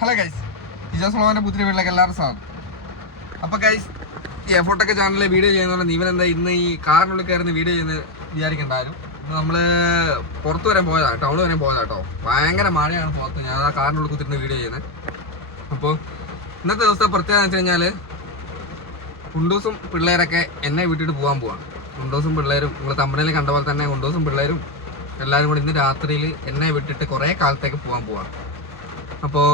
Hello guys Ijas ഫ്ലോവിന്റെ പുത്തിരി വീട്ടിലേക്ക് എല്ലാവരും സ്വാഗതം. അപ്പോൾ ഗൈസ് ഈ എഫോട്ടൊക്കെ ചാനലിൽ വീഡിയോ ചെയ്യുന്നതുകൊണ്ട് നീവൻ എന്താ ഇന്ന് ഈ കാറിനുള്ളിൽ കയറുന്ന വീഡിയോ ചെയ്യുന്ന വിചാരിക്കണ്ടായിരുന്നു നമ്മൾ പുറത്ത് വരെ പോയതാ ടൗൺ വരെ പോയതാ കേട്ടോ ഭയങ്കര മഴയാണ് പുറത്ത്. ഞാൻ ആ കാറിനുള്ളിൽ കുത്തിരുന്ന് വീഡിയോ ചെയ്യുന്നത് അപ്പോൾ ഇന്നത്തെ ദിവസത്തെ പ്രത്യേകത എന്ന് വെച്ച് കഴിഞ്ഞാൽ കുണ്ടൂസും പിള്ളേരൊക്കെ എന്നെ വിട്ടിട്ട് പോകാൻ പോവാണ്. കുണ്ടൂസും പിള്ളേരും നിങ്ങൾ തമ്പനയിൽ കണ്ട പോലെ തന്നെ കുണ്ടൂസും പിള്ളേരും എല്ലാവരും കൂടി ഇന്ന് രാത്രിയിൽ എന്നെ വിട്ടിട്ട് കുറേ കാലത്തേക്ക് പോകാൻ പോവാണ്. അപ്പോൾ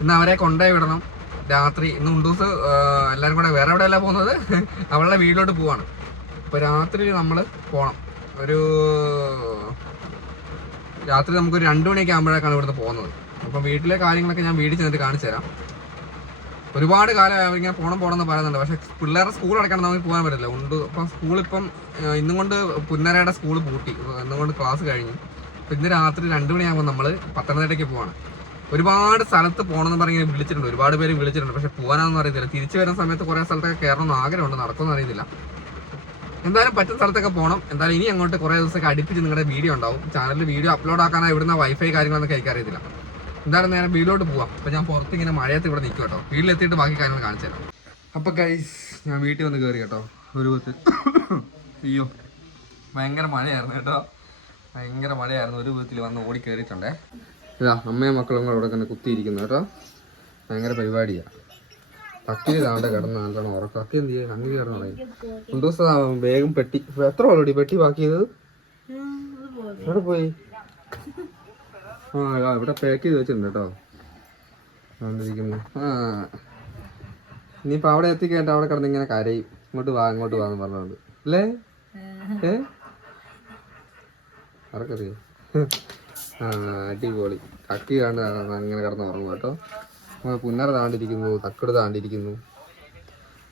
ഇന്ന് അവരെ കൊണ്ടുപോയി വിടണം. രാത്രി ഇന്ന് ഉണ്ടൂസ് എല്ലാവരും കൂടെ വേറെ എവിടെയല്ല പോകുന്നത്? അവളുടെ വീട്ടിലോട്ട് പോവാണ്. അപ്പോൾ രാത്രി നമ്മൾ പോകണം ഒരു രാത്രി നമുക്കൊരു രണ്ട് മണിയൊക്കെ ആകുമ്പോഴേക്കാണ് ഇവിടുന്ന് പോകുന്നത്. അപ്പം വീട്ടിലെ കാര്യങ്ങളൊക്കെ ഞാൻ വീട്ടിൽ ചെന്നിട്ട് കാണിച്ചു തരാം. ഒരുപാട് കാലം അവരിങ്ങനെ പോണം പോണം എന്ന് പറയുന്നുണ്ട്. പക്ഷെ പിള്ളേരുടെ സ്കൂൾ അടക്കണം നമുക്ക് പോകാൻ പറ്റില്ല. ഉണ്ട് അപ്പം സ്കൂളിപ്പം ഇന്നും കൊണ്ട് പുന്നരയുടെ സ്കൂൾ പൂട്ടി. ഇന്നും കൊണ്ട് ക്ലാസ് കഴിഞ്ഞു. ഇന്ന് രാത്രി രണ്ട് മണിയാകുമ്പോൾ നമ്മൾ പത്തനംതിട്ടയ്ക്ക് പോവാണ്. ഒരുപാട് സ്ഥലത്ത് പോകണം എന്ന് പറഞ്ഞാൽ വിളിച്ചിട്ടുണ്ട്. ഒരുപാട് പേര് വിളിച്ചിട്ടുണ്ട്. പക്ഷെ പോകാനൊന്നും അറിയത്തില്ല. തിരിച്ചു വരുന്ന സമയത്ത് കുറേ സ്ഥലത്തൊക്കെ കയറണമെന്ന് ആഗ്രഹമുണ്ട്. നടക്കുമെന്ന് അറിയത്തില്ല. എന്തായാലും പറ്റുന്ന സ്ഥലത്തൊക്കെ പോകണം. എന്തായാലും ഇനി അങ്ങോട്ട് കുറേ ദിവസമൊക്കെ അടുപ്പിച്ച് നിങ്ങളുടെ വീഡിയോ ഉണ്ടാവും. ചാനലിൽ വീഡിയോ അപ്ലോഡ് ആക്കാനാണ് ഇവിടുന്ന് വൈഫൈ കാര്യങ്ങളൊന്നും എനിക്കറിയത്തില്ല എന്തായാലും നേരെ വീട്ടിലോട്ട് പോവാം. അപ്പൊ ഞാൻ പുറത്ത് ഇങ്ങനെ മഴയത്ത് ഇവിടെ നിൽക്കും കേട്ടോ. വീട്ടിലെത്തിയിട്ട് ബാക്കി കാര്യങ്ങൾ കാണിച്ചു തരാം. അപ്പൊ കൈസ് ഞാൻ വീട്ടിൽ വന്ന് കയറി കേട്ടോ. ഒരു വിധത്തിൽ അയ്യോ ഭയങ്കര മഴയായിരുന്നു കേട്ടോ. ഭയങ്കര മഴയായിരുന്നു. ഒരു വിധത്തിൽ വന്ന് ഓടി കയറിയിട്ടുണ്ടേ ഇതാ അമ്മയും മക്കളും കൂടെ ഇവിടെ തന്നെ കുത്തിയിരിക്കുന്നു കേട്ടോ. ഭയങ്കര പരിപാടിയാ. കക്കി താണ്ട കിടന്ന് നല്ലോണം ഉറക്കം. കക്കി എന്ത് ചെയ്യാൻ അങ്ങനെ കിടന്നു രണ്ടു ദിവസം വേഗം പെട്ടി. എത്ര ഓൾറെഡി പെട്ടി ബാക്കിയത്? എവിടെ പോയി? ആ ഇവിടെ പാക്ക് ചെയ്ത് വെച്ചിട്ടുണ്ട് കേട്ടോ. വന്നിരിക്കുന്നു. ആ. ഇനിയിപ്പോൾ അവിടെ എത്തിക്കേണ്ട അവിടെ കിടന്ന് ഇങ്ങനെ കരയും. ഇങ്ങോട്ട് വാ ഇങ്ങോട്ട് വാന്ന് പറഞ്ഞത് അല്ലേ? ഏ? ആർക്കറിയോ അടിപൊളി. കക്കി കാണ്ട് അങ്ങനെ കിടന്ന് ഉറങ്ങും കേട്ടോ. നമ്മൾ പുന്നറ താണ്ടിരിക്കുന്നു തക്കട് താണ്ടിരിക്കുന്നു.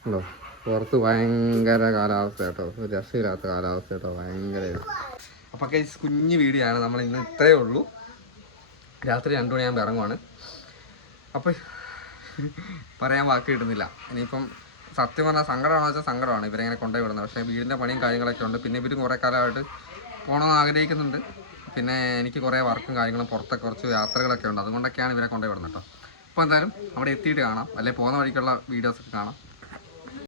ഉണ്ടോ? പുറത്ത് ഭയങ്കര കാലാവസ്ഥ കേട്ടോ. രസമില്ലാത്ത കാലാവസ്ഥ കേട്ടോ. ഭയങ്കര അപ്പൊ കൈ കുഞ്ഞു വീടിയാണ് നമ്മൾ ഇന്ന് ഇത്രയേ ഉള്ളൂ. രാത്രി രണ്ടു മണിയാകുമ്പോൾ ഇറങ്ങുവാണ്. അപ്പൊ പറയാൻ വാക്ക് കിട്ടുന്നില്ല. ഇനിയിപ്പം സത്യം പറഞ്ഞാൽ സങ്കടമാണോ വെച്ചാൽ സങ്കടമാണ്. ഇവരെങ്ങനെ കൊണ്ടുപോയി വിടുന്നത്. പക്ഷേ വീടിന്റെ പണിയും കാര്യങ്ങളൊക്കെ ഉണ്ട്. പിന്നെ ഇവരും കുറേ കാലമായിട്ട് പോകണമെന്ന് ആഗ്രഹിക്കുന്നുണ്ട്. പിന്നെ എനിക്ക് കുറേ വർക്കും കാര്യങ്ങളും പുറത്തൊക്കെ കുറച്ച് യാത്രകളൊക്കെ ഉണ്ട്. അതുകൊണ്ടൊക്കെയാണ് ഇവരെ കൊണ്ടുപോയി വിടുന്നത് കേട്ടോ. അപ്പോൾ എന്തായാലും അവിടെ എത്തിയിട്ട് കാണാം. അല്ലെങ്കിൽ പോകുന്ന വഴിക്കുള്ള വീഡിയോസൊക്കെ കാണാം.